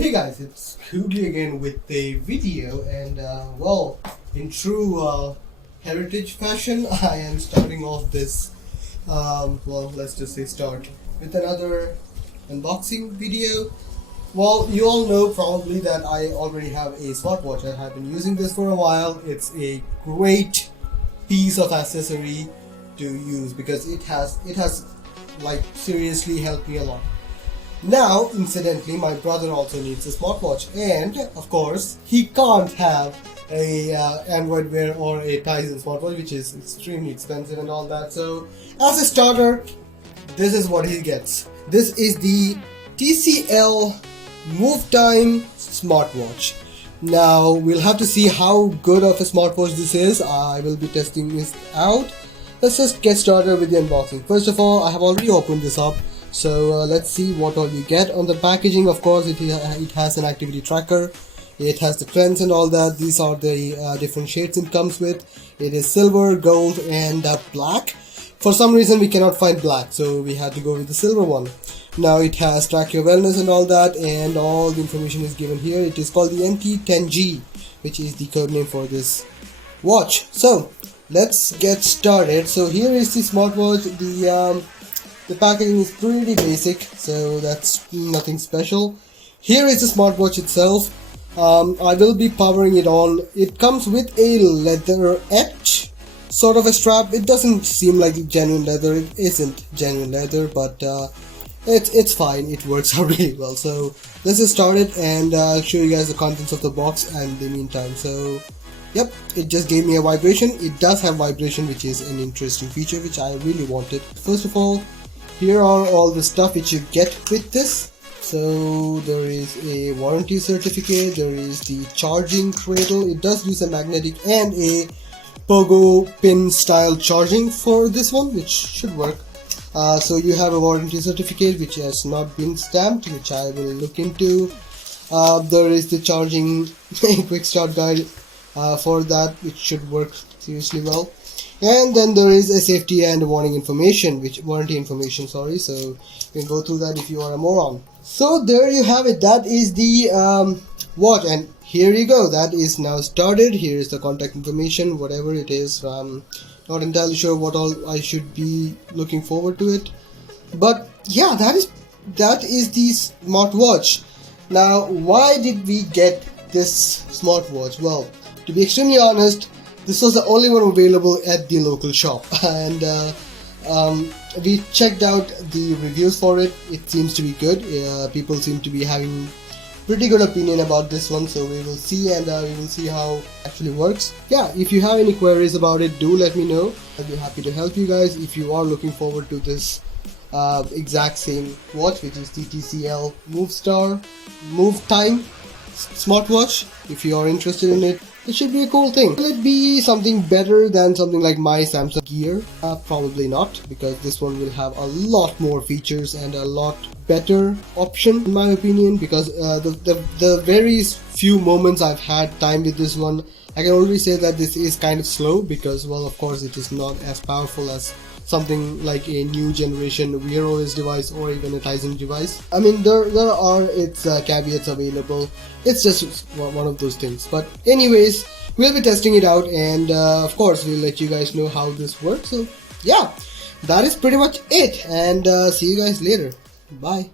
Hey guys, it's Hoogie again with a video, and well, in true heritage fashion, I am starting off this, well, let's just say start with another unboxing video. Well, you all know probably that I already have a smartwatch. I have been using this for a while. It's a great piece of accessory to use because it has like seriously helped me a lot. Now, incidentally, my brother also needs a smartwatch, and of course, he can't have a Android Wear or a Tizen smartwatch, which is extremely expensive and all that. So, as a starter, this is what he gets. This is the TCL Movetime smartwatch. Now, we'll have to see how good of a smartwatch this is. I will be testing this out. Let's just get started with the unboxing. First of all, I have already opened this up. So let's see what all you get on the packaging. Of course, it has an activity tracker. It has the trends and all that. These are the different shades it comes with. It is silver, gold, and black. For some reason, we cannot find black, so we had to go with the silver one. Now it has track your wellness and all that, and all the information is given here. It is called the MT10G, which is the code name for this watch. So let's get started. So here is the smartwatch. The packaging is pretty basic, so that's nothing special. Here is the smartwatch itself. I will be powering it on. It comes with a leather edge sort of a strap. It doesn't seem like genuine leather. It isn't genuine leather, but it's fine. It works out really well. So let's just start it, and I'll show you guys the contents of the box and the meantime. So yep, it just gave me a vibration. It does have vibration, which is an interesting feature which I really wanted. First of all, here are all the stuff which you get with this. So there is a warranty certificate, there is the charging cradle. It does use a magnetic and a pogo pin style charging for this one, which should work. So you have a warranty certificate which has not been stamped, which I will look into. There is the charging quick start guide for that, which should work seriously well. And then there is a safety and warranty information, so you can go through that if you are a moron. So there you have it. That is the watch, and here you go. That is now started. Here is the contact information, whatever it is. Not entirely sure what all I should be looking forward to it, but yeah, that is the smartwatch. Now, why did we get this smartwatch? Well, to be extremely honest, this was the only one available at the local shop, and we checked out the reviews for it. It seems to be good. People seem to be having pretty good opinion about this one, so we will see, and we will see how it actually works. Yeah, if you have any queries about it, do let me know. I'll be happy to help you guys if you are looking forward to this exact same watch, which is the TCL Movetime smartwatch. If you are interested in it, it should be a cool thing. Will it be something better than something like my Samsung Gear? Probably not, because this one will have a lot more features and a lot better option in my opinion, because the very few moments I've had time with this one, I can already say that this is kind of slow, because, well, of course it is not as powerful as something like a new generation Wear OS device or even a Tizen device. I mean, there are its caveats available. It's just one of those things. But anyways, we'll be testing it out, and of course we'll let you guys know how this works. So yeah, that is pretty much it, and see you guys later. Bye.